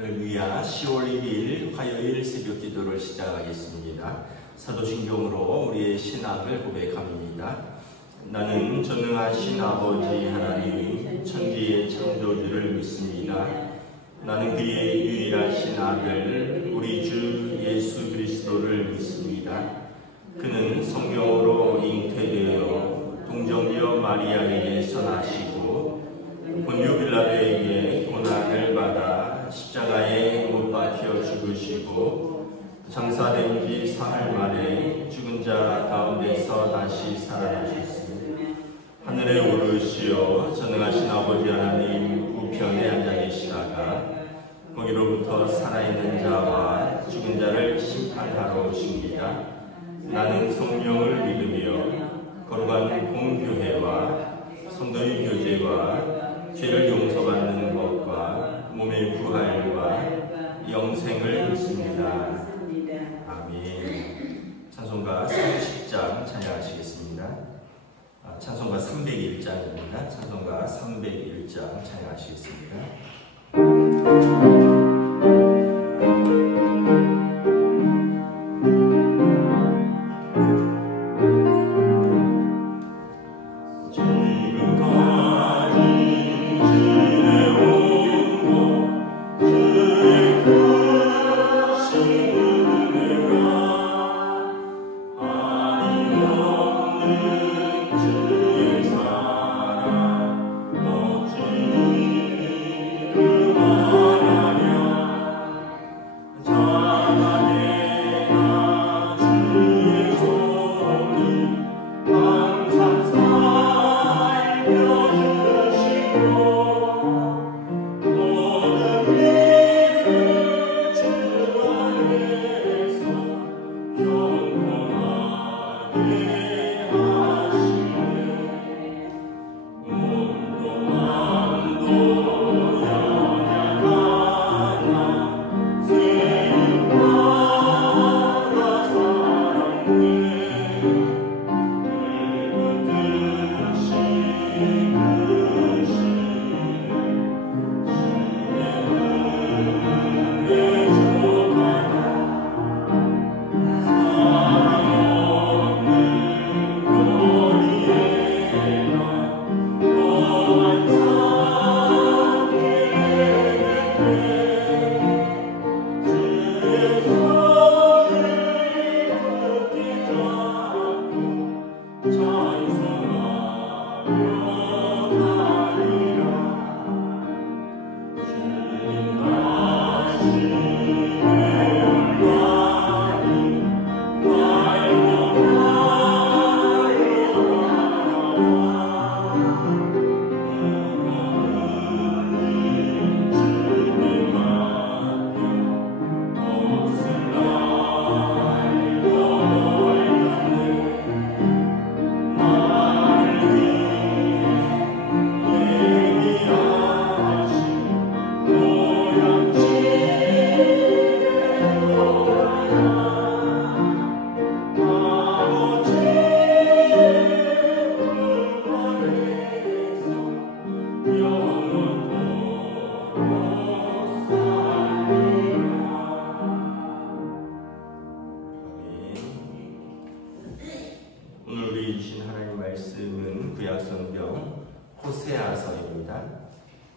할렐루야. 10월 1일 화요일 새벽 기도를 시작하겠습니다. 사도신경으로 우리의 신앙을 고백합니다. 나는 전능하신 아버지 하나님 천지의 창조주를 믿습니다. 나는 그의 유일하신 아들 우리 주 예수 그리스도를 믿습니다. 그는 성령으로 잉태되어 동정녀 마리아에게서 나시고 본유 빌라도에게 고난을 받아 십자가에 못 박혀 죽으시고 장사된 지 사흘 만에 죽은 자 가운데서 다시 살아나셨으니 하늘에 오르시어 전능하신 아버지 하나님 우편에 앉아 계시다가 거기로부터 살아있는 자와 죽은 자를 심판하러 오십니다. 나는 성령을 믿으며 거룩한 공교회와 성도의 교제와 죄를 용서받는 것과 몸의 부활과 영생을 믿습니다. 아멘. 찬송가 30장 찬양하시겠습니다. 찬송가 301장입니다. 찬송가 301장 찬양하시겠습니다.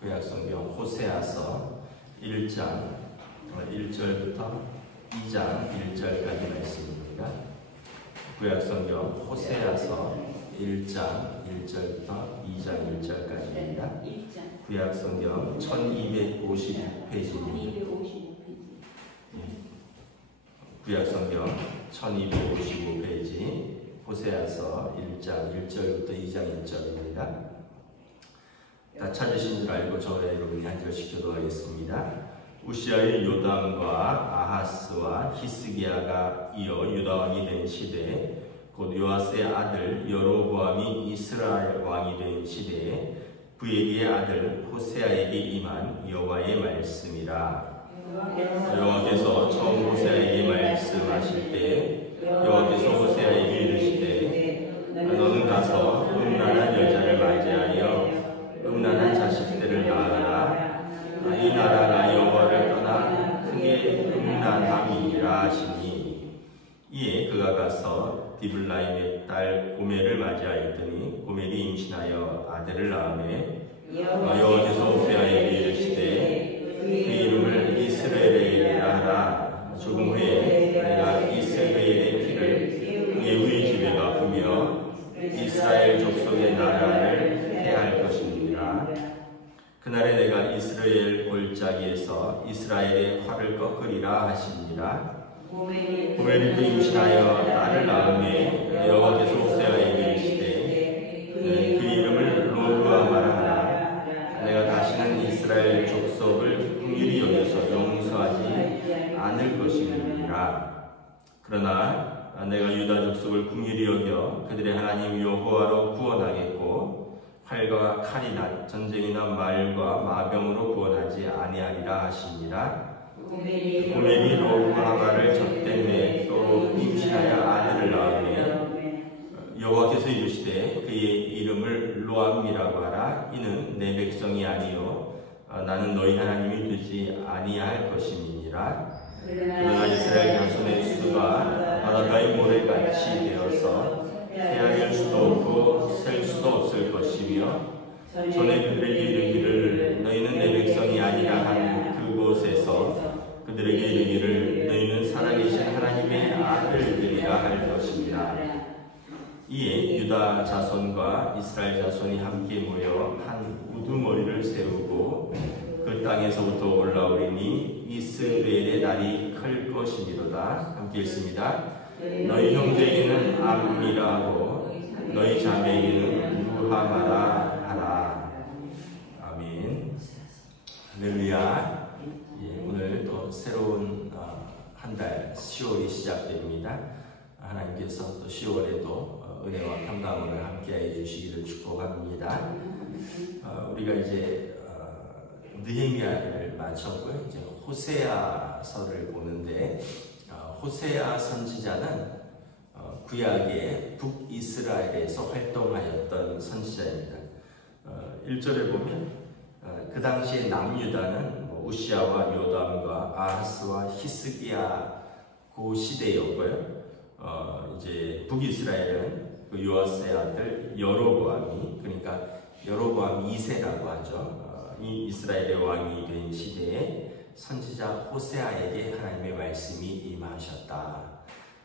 구약성경 호세아서 1장 1절부터 2장 1절까지 말씀입니다. 구약성경 호세아서 1장 1절부터 2장 1절까지입니다. 구약성경 1255페이지입니다. 구약성경 1255페이지 호세아서 1장 1절부터 2장 1절입니다. 다 찾으신 줄 알고 저와 여러분이 한 절씩 기도하겠습니다. 우시아의 요담과 아하스와 히스기야가 이어 유다 왕이 된 시대에 곧 요아스의 아들 여로보암이 이스라엘 왕이 된 시대에 부에리의 아들 호세아에게 임한 여호와의 말씀이라. 여호와께서 처음 호세아에게 말씀하실 때 여호와께서 호세아에게 이르시되 너는 가서 음란한 여자를 맞이하여 음란한 자식들을 낳아라. 이 나라가 여호와를 떠나 음란함이라 하시니 이에 그가 가서 디블라임의 딸 고멜을 맞이하였더니 고멜이 임신하여 아들을 낳으매 여호와께서 호세아에게 이르시되 그 이름을 이스라엘이라 하라. 조금 후에 내가 이스라엘의 피를 예후의 집에 갚으며 이스라엘 족속의 나라를 해할 것입니다. 그날에 내가 이스라엘 골짜기에서 이스라엘의 활을 꺾으리라 하시니라. 고멜이 또 임신하여 딸을 낳으매 여호와께서 호세아에게 이르시되 그 이름을 로루아마라 하라. 내가 다시는 이스라엘 족속을 긍휼히 여겨서 용서하지 않을 것임이니라. 그러나 내가 유다 족속을 긍휼히 여겨 그들의 하나님 여호와로 구원하겠고 활과 칼이나 전쟁이나 말과 마병으로 구원하지 아니하리라 하시니라. 고멜이 로루아마를 젖댐에 또 임신하여 아들을 낳으며 여호와께서 이르시되 그의 이름을 로암미라고 하라. 이는 내 백성이 아니요 나는 너희 하나님이 되지 아니할 것임이니라. 그러나 이스라엘 자손의 수가 바닷가의 모래같이 되어서 헤아릴 수도 없고 셀 수도 없을 것이며 전에 그들에게 이르기를 너희는 내 백성이 아니라 한 그곳에서 그들에게 이르기를 너희는 살아계신 하나님의 아들들이라 할 것입니다. 이에 유다 자손과 이스라엘 자손이 함께 모여 한 우두머리를 세우고 그 땅에서부터 올라오리니 이스라엘의 날이 클 것이미로다. 함께 읽습니다. 너희 형제에게는 암미라 하고 너희 자매에게는 루하마라 하라. 아멘. 할렐루야. 오늘 또 새로운 한 달 10월이 시작됩니다. 하나님께서 또 10월에도 은혜와 평강을 함께해 주시기를 축복합니다. 우리가 이제 느헤미야를 마쳤고요. 이제 호세아서를 보는데 호세아 선지자는 구약의 북이스라엘에서 활동하였던 선지자입니다. 1절에 보면 그 당시에 남유다는 우시아와 요담과 아하스와 히스기야 그 시대였고요. 이제 북이스라엘은 그 요아스의 아들 여로보암이, 그러니까 여로보암 2세라고 하죠. 이 이스라엘의 왕이 된 시대에 선지자 호세아에게 하나님의 말씀이 임하셨다.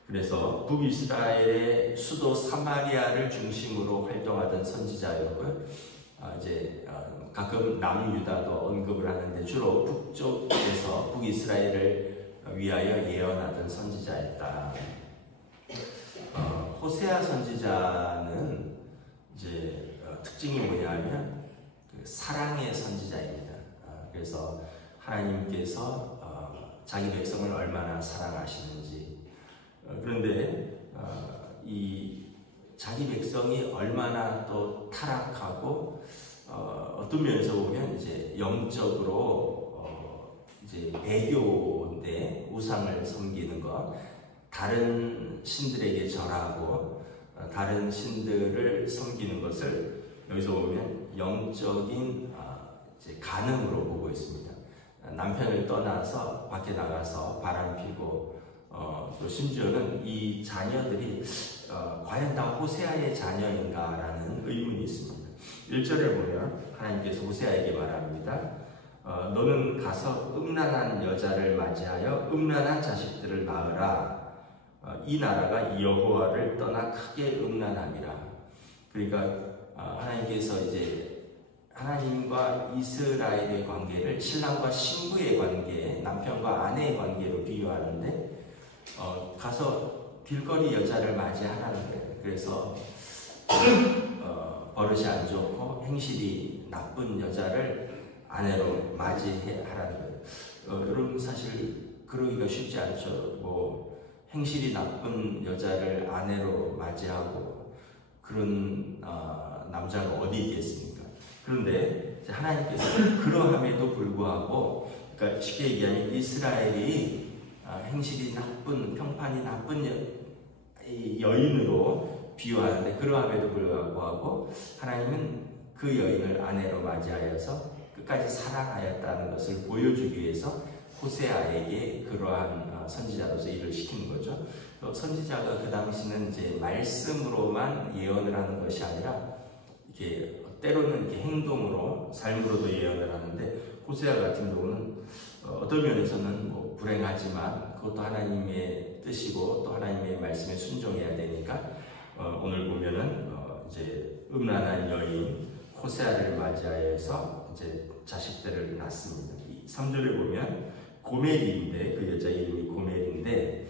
그래서 북이스라엘의 수도 사마리아를 중심으로 활동하던 선지자였고요. 이제 가끔 남유다도 언급을 하는데 주로 북쪽에서 북이스라엘을 위하여 예언하던 선지자였다. 호세아 선지자는 이제 특징이 뭐냐면 그 사랑의 선지자입니다. 그래서 하나님께서 자기 백성을 얼마나 사랑하시는지, 그런데 이 자기 백성이 얼마나 또 타락하고 어떤 면에서 보면 이제 영적으로 이제 배교인데 우상을 섬기는 것, 다른 신들에게 절하고 다른 신들을 섬기는 것을 여기서 보면 영적인 이제 간음으로 보고 있습니다. 남편을 떠나서 밖에 나가서 바람 피고 또 심지어는 이 자녀들이 과연 다 호세아의 자녀인가라는 의문이 있습니다. 1절에 보면 하나님께서 호세아에게 말합니다. 너는 가서 음란한 여자를 맞이하여 음란한 자식들을 낳으라. 이 나라가 여호와를 떠나 크게 음란함이라. 그러니까 하나님께서 이제 하나님과 이스라엘의 관계를 신랑과 신부의 관계, 남편과 아내의 관계로 비유하는데 가서 길거리 여자를 맞이하라는 거예요. 그래서 버릇이 안 좋고 행실이 나쁜 여자를 아내로 맞이하라는 거예요. 여러분 사실 그러기가 쉽지 않죠. 뭐 행실이 나쁜 여자를 아내로 맞이하고 그런 남자가 어디 있겠습니까? 그런데 하나님께서 그러함에도 불구하고, 그러니까 쉽게 얘기하면 이스라엘이 행실이 나쁜, 평판이 나쁜 여인으로 비유하는데, 그러함에도 불구하고 하나님은 그 여인을 아내로 맞이하여서 끝까지 사랑하였다는 것을 보여주기 위해서 호세아에게 그러한 선지자로서 일을 시키는 거죠. 선지자가 그 당시는 이제 말씀으로만 예언을 하는 것이 아니라 이게 때로는 이렇게 행동으로 삶으로도 예언을 하는데, 호세아 같은 경우는 어떤 면에서는 뭐 불행하지만 그것도 하나님의 뜻이고 또 하나님의 말씀에 순종해야 되니까 오늘 보면은 이제 음란한 여인 호세아를 맞이하여서 이제 자식들을 낳습니다. 3절에 보면 고멜인데, 그 여자 이름이 고멜인데,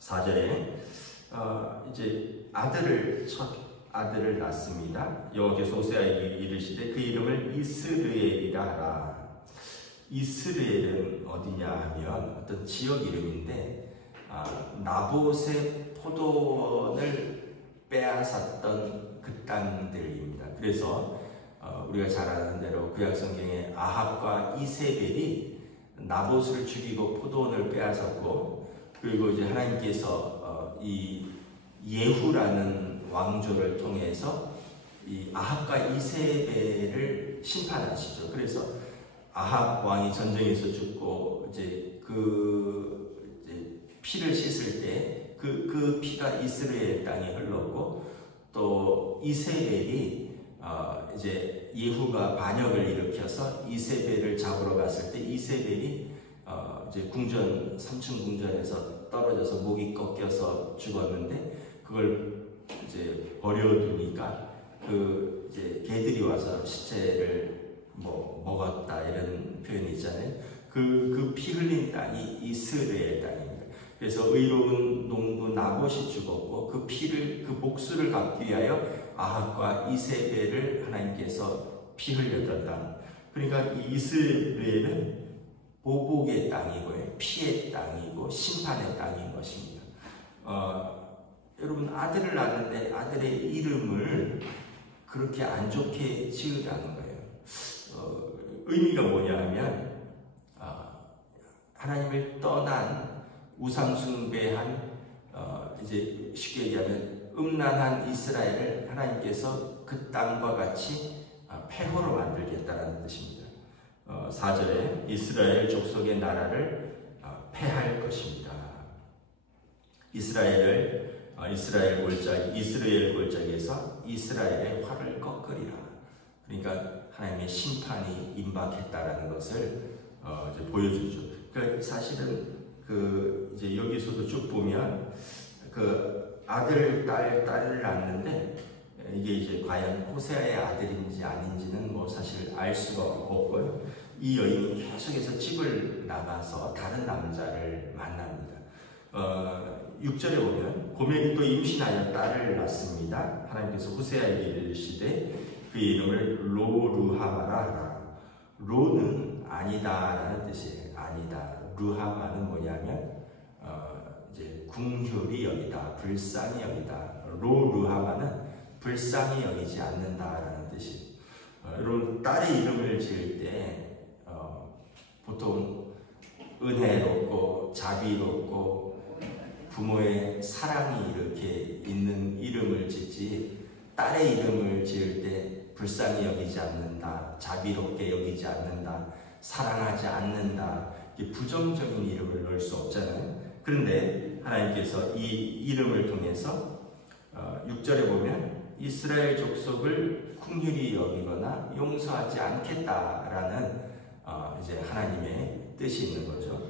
4절에 이제 첫 아들을 낳습니다. 여호와께서 호세아에게 이르시되 그 이름을 이스르엘이라 하라. 이스르엘은 어디냐 하면 어떤 지역 이름인데, 나봇의 포도원을 빼앗았던 그 땅들입니다. 그래서 우리가 잘 아는 대로 구약 성경에 아합과 이세벨이 나봇을 죽이고 포도원을 빼앗았고, 그리고 이제 하나님께서 이 예후라는 왕조를 통해서 이 아합과 이세벨을 심판하시죠. 그래서 아합 왕이 전쟁에서 죽고 이제 피를 씻을 때 그 피가 이스라엘 땅에 흘렀고, 또 이세벨이 이제 예후가 반역을 일으켜서 이세벨을 잡으러 갔을 때 이세벨이 이제 3층 궁전에서 떨어져서 목이 꺾여서 죽었는데, 그걸 이제 버려두니까 이제 개들이 와서 시체를 먹었다, 이런 표현이 있잖아요. 그 피 흘린 땅이 이스라엘 땅입니다. 그래서 의로운 농부 나봇이 죽었고, 그 목수를 갚기 위하여 아합과 이세벨을 하나님께서 피 흘렸던 땅. 그러니까 이 이스라엘은 보복의 땅이고요, 피의 땅이고 심판의 땅인 것입니다. 여러분, 아들을 낳는데 아들의 이름을 그렇게 안 좋게 지으라는 거예요. 의미가 뭐냐 하면 하나님을 떠난 우상숭배한 이제 쉽게 얘기하면 음란한 이스라엘을 하나님께서 그 땅과 같이 폐허로 만들겠다는 뜻입니다. 4절에 이스라엘 족속의 나라를 폐할 것입니다. 이스라엘 골짜기에서 이스라엘의 활을 꺾으리라. 그러니까 하나님의 심판이 임박했다라는 것을 이제 보여주죠. 그러니까 사실은 이제 여기서도 쭉 보면 딸을 낳는데, 이게 이제 과연 호세아의 아들인지 아닌지는 사실 알 수가 없고요. 이 여인이 계속해서 집을 나가서 다른 남자를 만납니다. 6절에 보면 고멜이 또 임신하여 딸을 낳습니다. 하나님께서 호세아에게 이르시되 그 이름을 로루하마라 하라. 로는 아니다라는 뜻이에요. 아니다. 루하마는 뭐냐면 이제 궁휼히 여기다, 불쌍히 여기다. 로루하마는 불쌍히 여기지 않는다라는 뜻이. 여러분, 딸의 이름을 지을 때 보통 은혜롭고 자비롭고 부모의 사랑이 이렇게 있는 이름을 짓지, 딸의 이름을 지을 때 불쌍히 여기지 않는다, 자비롭게 여기지 않는다, 사랑하지 않는다, 부정적인 이름을 넣을 수 없잖아요. 그런데 하나님께서 이 이름을 통해서 6절에 보면 이스라엘 족속을 긍휼히 여기거나 용서하지 않겠다라는 이제 하나님의 뜻이 있는 거죠.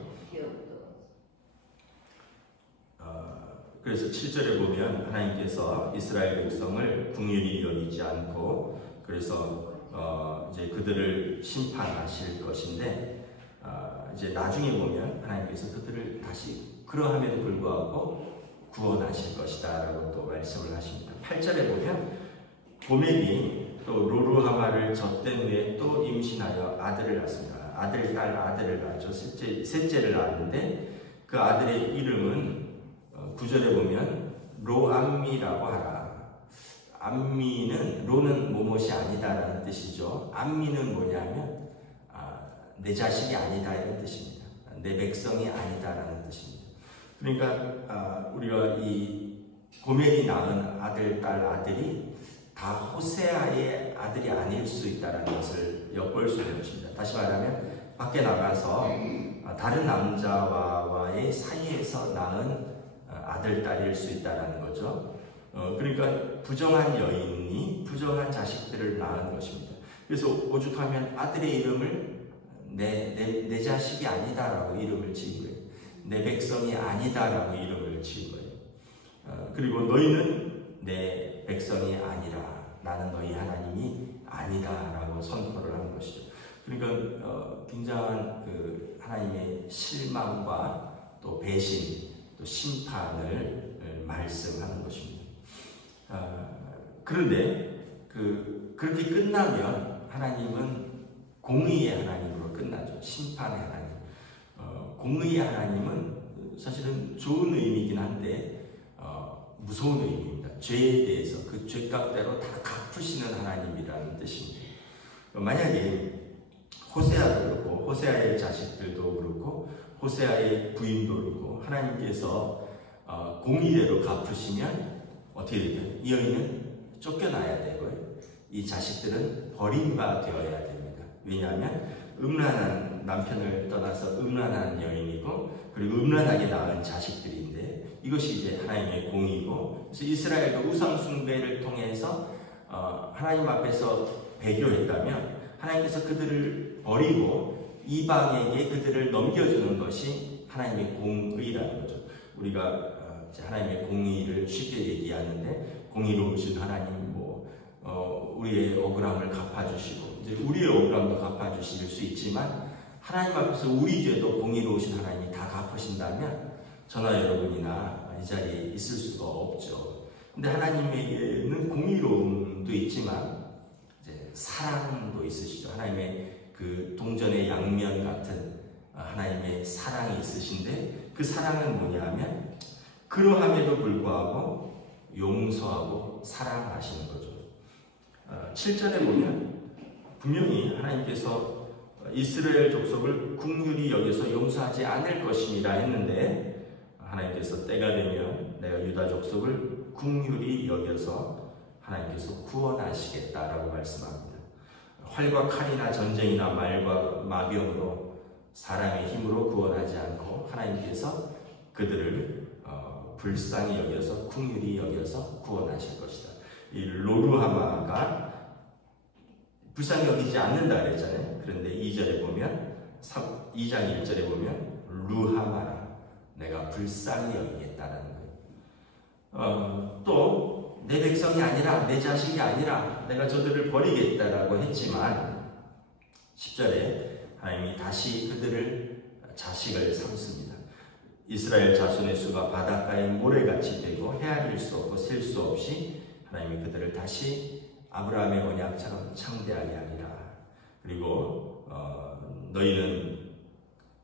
그래서 7절에 보면 하나님께서 이스라엘 백성을 긍휼히 여기지 않고, 그래서 이제 그들을 심판하실 것인데, 이제 나중에 보면 하나님께서 그들을 다시 그러함에도 불구하고 구원하실 것이다 라고 또 말씀을 하십니다. 8절에 보면 고멜이 또 로루하마를 젖된 후에 또 임신하여 아들을 낳습니다. 아들을 낳죠. 셋째를 낳았는데 그 아들의 이름은 9절에 보면 로암미라고 하라. 로는 뭐뭇이 아니다라는 뜻이죠. 암미는 뭐냐면 내 자식이 아니다 이런 뜻입니다. 내 백성이 아니다라는 뜻입니다. 그러니까 우리가 이 고멜이 낳은 아들이 다 호세아의 아들이 아닐 수 있다는 것을 엿볼 수 있는 것입니다. 다시 말하면 밖에 나가서 다른 남자와의 사이에서 낳은 아들, 딸일 수 있다는 거죠. 그러니까 부정한 여인이 부정한 자식들을 낳은 것입니다. 그래서 오죽하면 아들의 이름을 내 자식이 아니다라고 이름을 지은 거예요. 내 백성이 아니다라고 이름을 지은 거예요. 그리고 너희는 내 백성이 아니라 나는 너희 하나님이 아니다라고 선포를 하는 것이죠. 그러니까 굉장한 그 하나님의 실망과 또 배신, 또 심판을 말씀하는 것입니다. 그런데 그렇게 끝나면 하나님은 공의의 하나님으로 끝나죠. 심판의 하나님. 공의의 하나님은 사실은 좋은 의미이긴 한데 무서운 의미입니다. 죄에 대해서 그 죄값대로 다 갚으시는 하나님이라는 뜻입니다. 만약에 호세아도 그렇고 호세아의 자식들도 그렇고 호세아의 부인도 그렇고 하나님께서 공의대로 갚으시면 어떻게 되죠? 이 여인은 쫓겨나야 되고요. 이 자식들은 버림바 되어야 됩니다. 왜냐하면 음란한 남편을 떠나서 음란한 여인이고 그리고 음란하게 낳은 자식들인데 이것이 이제 하나님의 공의고 그래서 이스라엘도 우상 숭배를 통해서 하나님 앞에서 배교했다면 하나님께서 그들을 버리고 이방에게 그들을 넘겨주는 것이 하나님의 공의라는 거죠. 우리가 하나님의 공의를 쉽게 얘기하는데 공의로우신 하나님 우리의 억울함을 갚아주시고 이제 우리의 억울함도 갚아주실 수 있지만 하나님 앞에서 우리 죄도 공의로우신 하나님이 다 갚으신다면 저나 여러분이나 이 자리에 있을 수가 없죠. 근데 하나님에게는 공의로움도 있지만 이제 사랑도 있으시죠. 하나님의 그 동전의 양면 같은 하나님의 사랑이 있으신데 그 사랑은 뭐냐면 그러함에도 불구하고 용서하고 사랑하시는 거죠. 7절에 보면 분명히 하나님께서 이스라엘 족속을 긍휼히 여겨서 용서하지 않을 것임이라 했는데 하나님께서 때가 되면 내가 유다 족속을 긍휼히 여겨서 하나님께서 구원하시겠다라고 말씀합니다. 활과 칼이나 전쟁이나 말과 마병으로 사람의 힘으로 구원하지 않고 하나님께서 그들을 불쌍히 여겨서 긍휼히 여겨서 구원하실 것이다. 이 로루하마가 불쌍히 여기지 않는다 그랬잖아요. 그런데 2절에 보면 2장 1절에 보면 루하마라 내가 불쌍히 여기겠다는 거예요. 또 내 백성이 아니라 내 자식이 아니라 내가 저들을 버리겠다라고 했지만 10절에 하나님이 다시 그들을 자식을 삼습니다. 이스라엘 자손의 수가 바닷가의 모래같이 되고 헤아릴 수 없고 셀 수 없이 하나님이 그들을 다시 아브라함의 언약처럼 창대하게 하리라. 그리고 너희는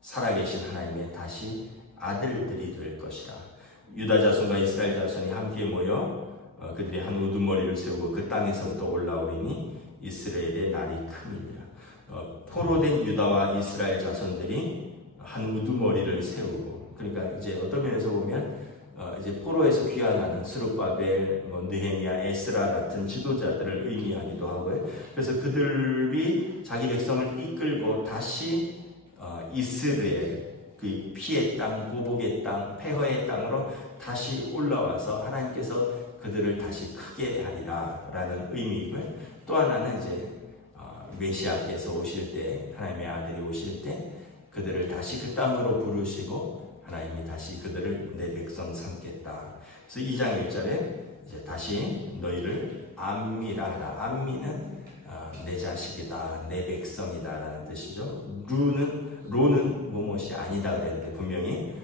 살아계신 하나님의 다시 아들들이 될 것이라. 유다 자손과 이스라엘 자손이 함께 모여 그들이 한 우두머리를 세우고 그 땅에서부터 올라오리니 이스라엘의 날이 큼이니라. 포로된 유다와 이스라엘 자손들이 한 우두머리를 세우고 그러니까 이제 어떤 면에서 보면 이제 포로에서 귀환하는 스룹바벨, 느헤미야, 에스라 같은 지도자들을 의미하기도 하고요. 그래서 그들이 자기 백성을 이끌고 다시 이스라엘 그 피의 땅, 보복의 땅, 폐허의 땅으로 다시 올라와서 하나님께서 그들을 다시 크게 하리라 라는 의미이고요. 또 하나는 이제 메시아께서 오실 때 하나님의 아들이 오실 때 그들을 다시 그 땅으로 부르시고 하나님이 다시 그들을 내 백성 삼겠다. 그래서 2장 1절에 이제 다시 너희를 암미라 하라. 암미는 내 자식이다, 내 백성이다 라는 뜻이죠. 로는 무엇이 아니다 그랬는데 분명히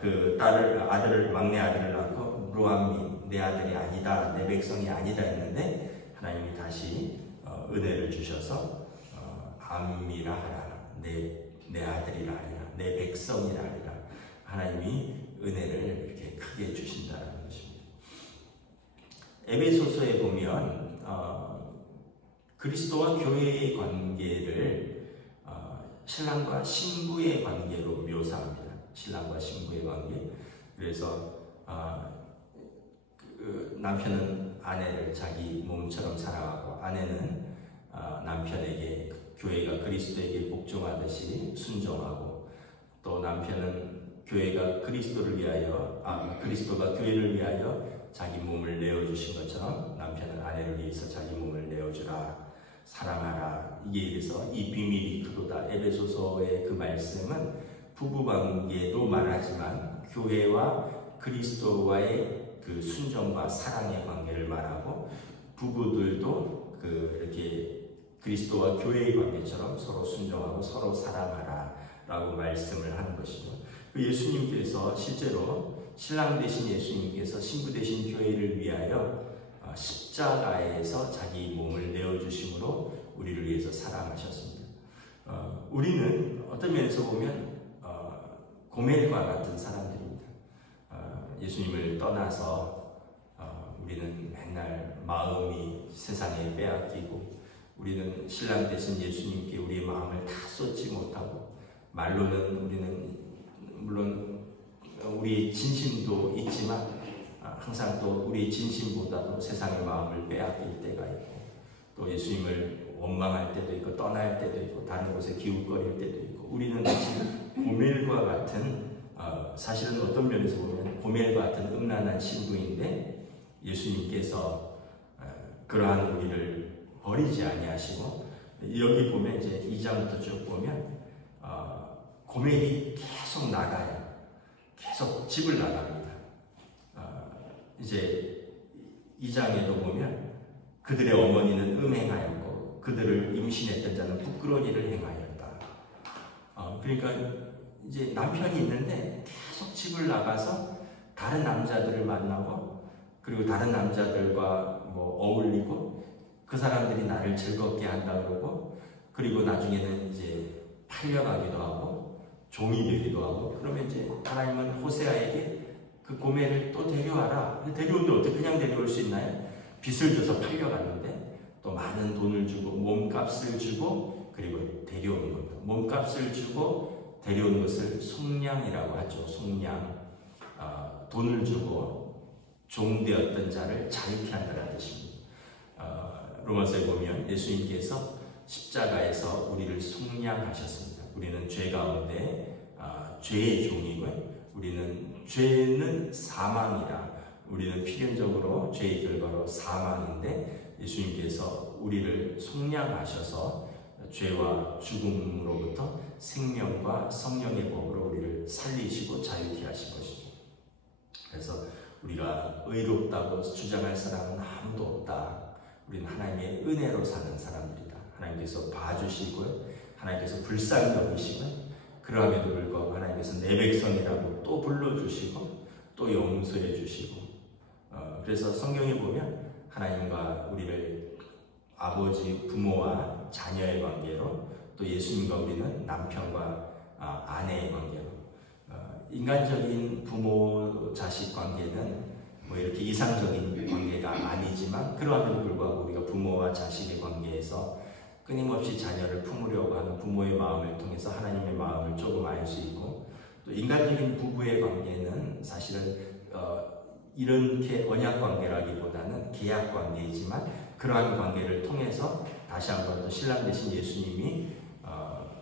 그 아들을 막내 아들을 낳고 루암미 내 아들이 아니다, 내 백성이 아니다 했는데 하나님이 다시 은혜를 주셔서 암미라 하라. 내 아들이라 하리라. 내 백성이라 하리라. 하나님이 은혜를 이렇게 크게 주신다는 것입니다. 에베소서에 보면 그리스도와 교회의 관계를 신랑과 신부의 관계로 묘사합니다. 신랑과 신부의 관계. 그래서 남편은 아내를 자기 몸처럼 사랑하고 아내는 남편에게 교회가 그리스도에게 복종하듯이 순종하고, 또 남편은 교회가 그리스도를 위하여, 그리스도가 교회를 위하여 자기 몸을 내어주신 것처럼 남편은 아내를 위해서 자기 몸을 내어주라, 사랑하라. 이게 이래서 이 비밀이 크도다. 에베소서의 그 말씀은 부부관계도 말하지만 교회와 그리스도와의 그 순종과 사랑의 관계를 말하고, 부부들도 이렇게 그리스도와 교회의 관계처럼 서로 순종하고 서로 사랑하라 라고 말씀을 하는 것이죠. 예수님께서 실제로 신랑 되신 예수님께서 신부 되신 교회를 위하여 십자가에서 자기 몸을 내어주심으로 우리를 위해서 사랑하셨습니다. 우리는 어떤 면에서 보면 고멜과 같은 사람들입니다. 예수님을 떠나서 우리는 맨날 마음이 세상에 빼앗기고, 우리는 신랑 되신 예수님께 우리의 마음을 다 쏟지 못하고, 말로는 우리는 물론 우리의 진심도 있지만 항상 또 우리의 진심보다도 세상의 마음을 빼앗길 때가 있고, 또 예수님을 원망할 때도 있고, 떠날 때도 있고, 다른 곳에 기웃거릴 때도 있고, 우리는 마치 고멜과 같은, 사실은 어떤 면에서 보면 고멜과 같은 음란한 신부인데, 예수님께서 그러한 우리를 버리지 아니하시고, 여기 보면 이제 2장부터 쭉 보면 고멜이 계속 나가요. 계속 집을 나갑니다. 이제 2장에도 보면 그들의 어머니는 음행하였고 그들을 임신했던 자는 부끄러운 일을 행하였다. 그러니까 이제 남편이 있는데 계속 집을 나가서 다른 남자들을 만나고, 그리고 다른 남자들과 어울리고, 그 사람들이 나를 즐겁게 한다 그러고, 그리고 나중에는 이제 팔려가기도 하고 종이 되기도 하고, 그러면 이제 하나님은 호세아에게 그 고멜을 또 데려와라. 데려오는데 어떻게 그냥 데려올 수 있나요? 빚을 줘서 팔려갔는데 또 많은 돈을 주고 몸값을 주고 그리고 데려오는 겁니다. 몸값을 주고 데려오는 것을 속량이라고 하죠. 속량. 돈을 주고 종되었던 자를 자유케 한다는 뜻입니다. 로마서에 보면 예수님께서 십자가에서 우리를 속량하셨습니다. 우리는 죄 가운데 죄의 종이고요. 죄는 사망이라, 우리는 필연적으로 죄의 결과로 사망인데, 예수님께서 우리를 속량하셔서 죄와 죽음으로부터 생명과 성령의 법으로 우리를 살리시고 자유케 하신 것이죠. 그래서 우리가 의롭다고 주장할 사람은 아무도 없다. 우리는 하나님의 은혜로 사는 사람들이다. 하나님께서 봐주시고요, 하나님께서 불쌍히 여기시고요, 그러함에도 불구하고 하나님께서 내 백성이라고 또 불러주시고 또 용서해 주시고, 그래서 성경에 보면 하나님과 우리를 아버지, 부모와 자녀의 관계로, 또 예수님과 우리는 남편과 아내의 관계로, 인간적인 부모 자식 관계는 이렇게 이상적인 관계가 아니지만, 그러함에도 불구하고 우리가 부모와 자식의 관계에서 끊임없이 자녀를 품으려고 하는 부모의 마음을 통해서 하나님의 마음을 조금 알 수 있고, 또 인간적인 부부의 관계는 사실은 이렇게 언약 관계라기보다는 계약 관계이지만, 그러한 관계를 통해서 다시 한번 또 신랑 되신 예수님이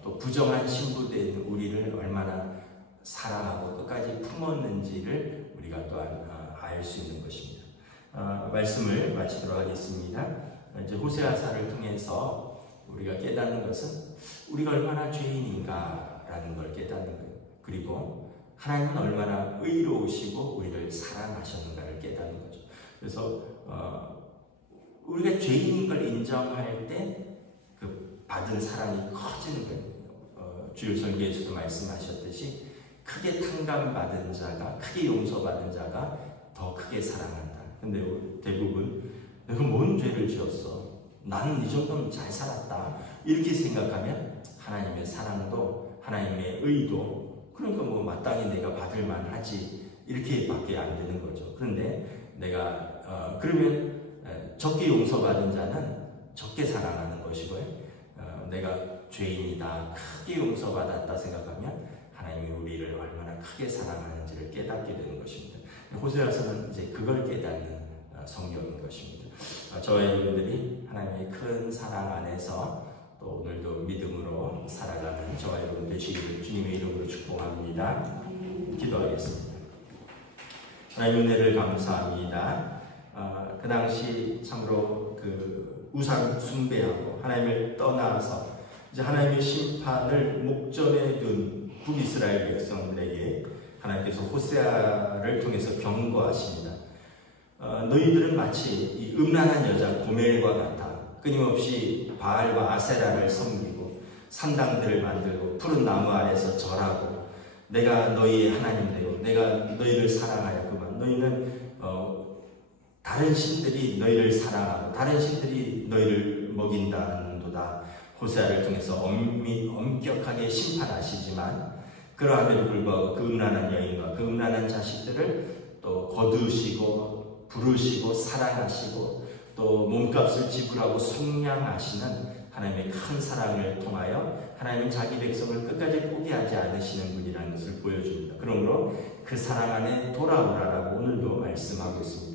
또 부정한 신부된 우리를 얼마나 사랑하고 끝까지 품었는지를 우리가 또한 알 수 있는 것입니다. 말씀을 마치도록 하겠습니다. 이제 호세아서를 통해서 우리가 깨닫는 것은 우리가 얼마나 죄인인가라는 걸 깨닫는 거예요. 그리고 하나님은 얼마나 의로우시고 우리를 사랑하셨는가를 깨닫는 거죠. 그래서 우리가 죄인인 걸 인정할 때 그 받은 사랑이 커지는 거예요. 주일 설교에서도 말씀하셨듯이 크게 탕감받은 자가, 크게 용서받은 자가 더 크게 사랑한다. 근데 대부분 내가 뭔 죄를 지었어? 나는 이 정도면 잘 살았다. 이렇게 생각하면 하나님의 사랑도, 하나님의 의도, 그러니까 마땅히 내가 받을 만하지, 이렇게밖에 안 되는 거죠. 그런데 내가 그러면 적게 용서받은 자는 적게 사랑하는 것이고요, 내가 죄인이다, 크게 용서받았다 생각하면 하나님이 우리를 얼마나 크게 사랑하는지를 깨닫게 되는 것입니다. 호세아서는 이제 그걸 깨닫는 성경인 것입니다. 저와 여러분들이 하나님의 큰 사랑 안에서 또 오늘도 믿음으로 살아가는 저와 여러분 되시기를 주님의 이름으로 축복합니다. 기도하겠습니다. 하나님 은혜를 감사합니다. 그 당시 참으로 그 우상 숭배하고 하나님을 떠나서 이제 하나님의 심판을 목전에 둔 북이스라엘 백성들에게 하나님께서 호세아를 통해서 경고하십니다. 너희들은 마치 이 음란한 여자 고멜과 같아 끊임없이 바알과 아세라를 섬기고 산당들을 만들고 푸른 나무 아래서 절하고 내가 너희의 하나님 되고 내가 너희를 사랑하였구만. 너희는 다른 신들이 너희를 사랑하고 다른 신들이 너희를 먹인다 하는도다. 호세아를 통해서 엄격하게 심판하시지만 그러함에도 불구하고 그 음란한 여인과 그 음란한 자식들을 또 거두시고 부르시고 사랑하시고 또 몸값을 지불하고 속량하시는 하나님의 큰 사랑을 통하여 하나님은 자기 백성을 끝까지 포기하지 않으시는 분이라는 것을 보여줍니다. 그러므로 그 사랑 안에 돌아오라라고 오늘도 말씀하고 있습니다.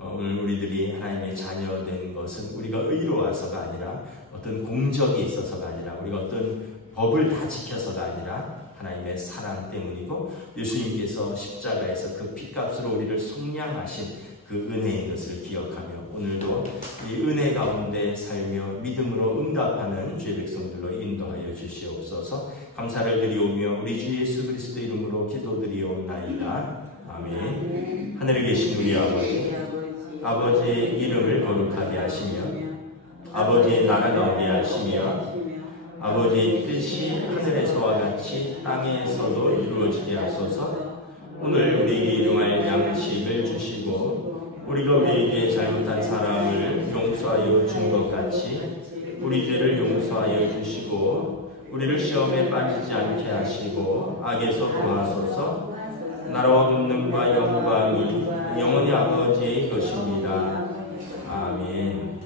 오늘 우리들이 하나님의 자녀된 것은 우리가 의로워서가 아니라 어떤 공적이 있어서가 아니라 우리가 어떤 법을 다 지켜서가 아니라 하나님의 사랑 때문이고 예수님께서 십자가에서 그 피값으로 우리를 속량하신 그 은혜인 것을 기억하며 오늘도 이 은혜 가운데 살며 믿음으로 응답하는 주의 백성들로 인도하여 주시옵소서. 감사를 드리오며 우리 주 예수 그리스도 이름으로 기도드리옵나이다. 아멘. 하늘에 계신 우리 아버지의 이름을 거룩하게 하시며 아버지의 나라가 오게 하시며 아버지의 뜻이 하늘에서와 같이 땅에서도 이루어지게 하소서. 오늘 우리에게 일용할 양식을 주시고 우리가 우리에게 잘못한 사람을 용서하여 준 것 같이 우리 죄를 용서하여 주시고 우리를 시험에 빠지지 않게 하시고 악에서 구하소서. 나라와 권능과 영광이 영원히 아버지의 것입니다. 아멘.